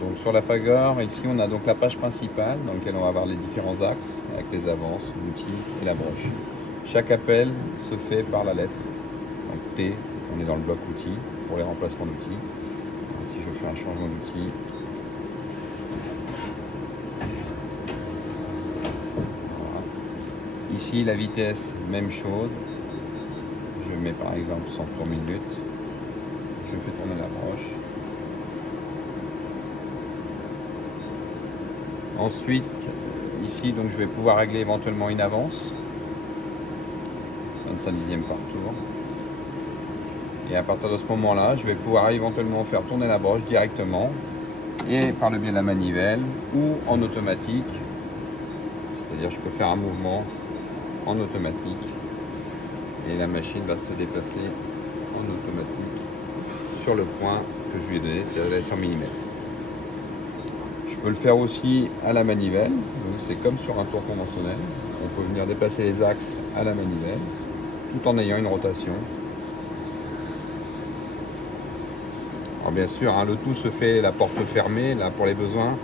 Donc sur la Fagor, ici on a donc la page principale dans laquelle on va avoir les différents axes avec les avances, l'outil et la broche. Chaque appel se fait par la lettre. Donc T, on est dans le bloc outils pour les remplacements d'outils. Si je fais un changement d'outil, voilà. Ici la vitesse, même chose. Je mets par exemple 100 tours minute. Je fais tourner la broche. Ensuite, ici, donc, je vais pouvoir régler éventuellement une avance, 25 dixièmes par tour. Et à partir de ce moment-là, je vais pouvoir éventuellement faire tourner la broche directement et par le biais de la manivelle ou en automatique. C'est-à-dire je peux faire un mouvement en automatique et la machine va se déplacer en automatique sur le point que je lui ai donné, c'est-à-dire 100 mm. Je peux le faire aussi à la manivelle, c'est comme sur un tour conventionnel. On peut venir déplacer les axes à la manivelle tout en ayant une rotation. Alors bien sûr, hein, le tout se fait la porte fermée. Là pour les besoins,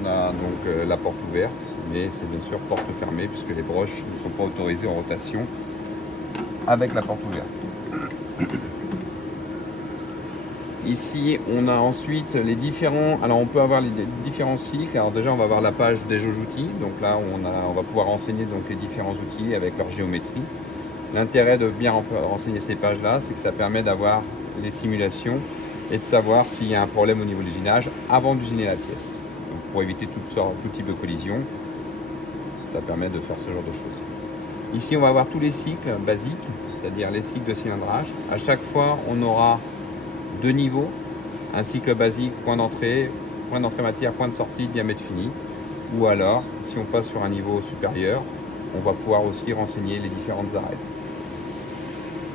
on a donc la porte ouverte, mais c'est bien sûr porte fermée puisque les broches ne sont pas autorisées en rotation avec la porte ouverte. Ici, on a ensuite les différents. Alors, on peut avoir les différents cycles. Alors, déjà, on va avoir la page des jauges outils. Donc là, on va pouvoir renseigner donc les différents outils avec leur géométrie. L'intérêt de bien renseigner ces pages-là, c'est que ça permet d'avoir les simulations et de savoir s'il y a un problème au niveau de l'usinage avant d'usiner la pièce. Donc, pour éviter tout type de collision, ça permet de faire ce genre de choses. Ici, on va avoir tous les cycles basiques, c'est-à-dire les cycles de cilindrage. À chaque fois, on aura deux niveaux, un cycle basique, point d'entrée matière, point de sortie, diamètre fini. Ou alors, si on passe sur un niveau supérieur, on va pouvoir aussi renseigner les différentes arêtes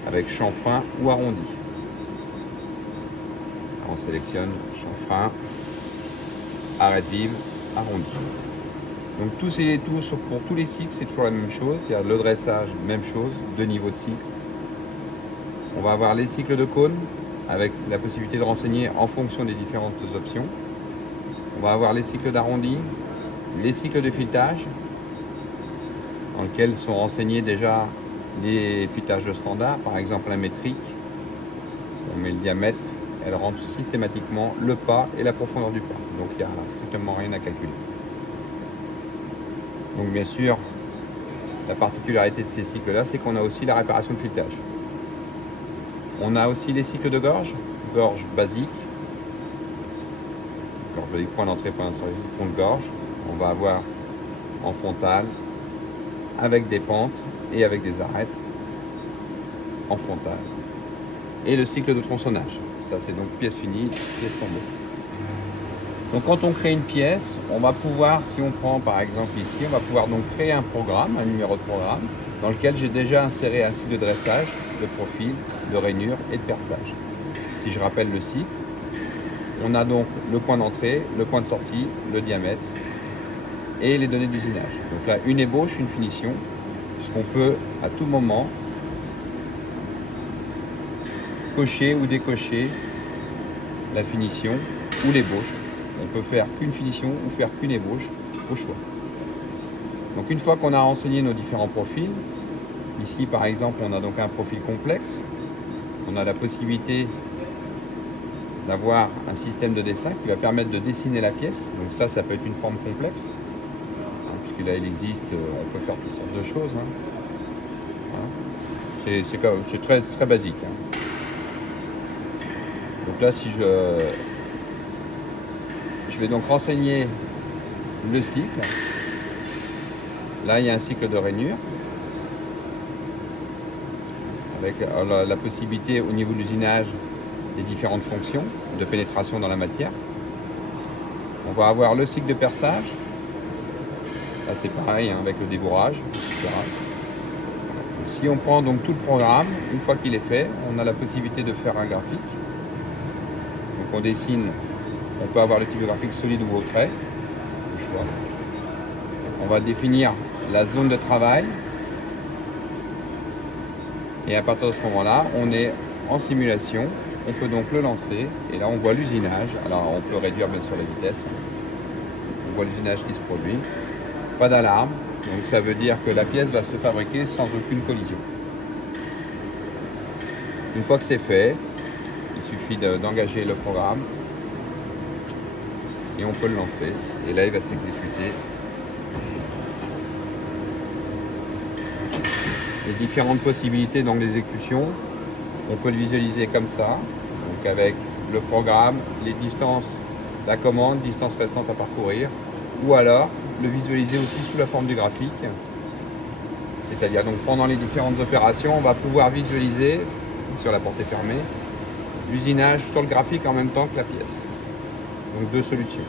avec chanfrein ou arrondi. On sélectionne chanfrein, arête vive, arrondi. Donc pour tous les cycles, c'est toujours la même chose. Il y a le dressage, même chose, deux niveaux de cycle. On va avoir les cycles de cône, avec la possibilité de renseigner en fonction des différentes options. On va avoir les cycles d'arrondi, les cycles de filetage, dans lesquels sont renseignés déjà les filetages standards, par exemple la métrique. On met le diamètre, elle rentre systématiquement le pas et la profondeur du pas. Donc il n'y a strictement rien à calculer. Donc bien sûr, la particularité de ces cycles-là, c'est qu'on a aussi la réparation de filetage. On a aussi les cycles de gorge basique, gorge basique, point d'entrée, point de sortie, fond de gorge. On va avoir en frontal, avec des pentes et avec des arêtes en frontal. Et le cycle de tronçonnage, ça c'est donc pièce finie, pièce tombée. Donc quand on crée une pièce, on va pouvoir, si on prend par exemple ici, on va pouvoir donc créer un programme, un numéro de programme, dans lequel j'ai déjà inséré un cycle de dressage, de profil, de rainure et de perçage. Si je rappelle le cycle, on a donc le point d'entrée, le point de sortie, le diamètre et les données d'usinage. Donc là, une ébauche, une finition, puisqu'on peut à tout moment cocher ou décocher la finition ou l'ébauche. On peut faire qu'une finition ou faire qu'une ébauche au choix. Donc une fois qu'on a renseigné nos différents profils, ici par exemple on a donc un profil complexe, on a la possibilité d'avoir un système de dessin qui va permettre de dessiner la pièce. Donc ça peut être une forme complexe, puisque là il existe, on peut faire toutes sortes de choses. C'est très, très basique. Donc là si je vais donc renseigner le cycle. Là, il y a un cycle de rainure avec la possibilité au niveau de l'usinage des différentes fonctions de pénétration dans la matière. On va avoir le cycle de perçage. Là, c'est pareil avec le débourrage, etc. Donc, si on prend donc tout le programme, une fois qu'il est fait, on a la possibilité de faire un graphique. Donc on dessine, on peut avoir le type de graphique solide ou au trait, le choix. On va définir la zone de travail et à partir de ce moment-là, on est en simulation, on peut donc le lancer et là on voit l'usinage. Alors on peut réduire bien sûr la vitesse. On voit l'usinage qui se produit. Pas d'alarme, donc ça veut dire que la pièce va se fabriquer sans aucune collision. Une fois que c'est fait, il suffit d'engager le programme et on peut le lancer. Et là il va s'exécuter. Les différentes possibilités dans l'exécution, on peut le visualiser comme ça, donc avec le programme, les distances, la commande, distance restante à parcourir, ou alors le visualiser aussi sous la forme du graphique. C'est-à-dire donc pendant les différentes opérations, on va pouvoir visualiser sur la portée fermée l'usinage sur le graphique en même temps que la pièce. Donc deux solutions.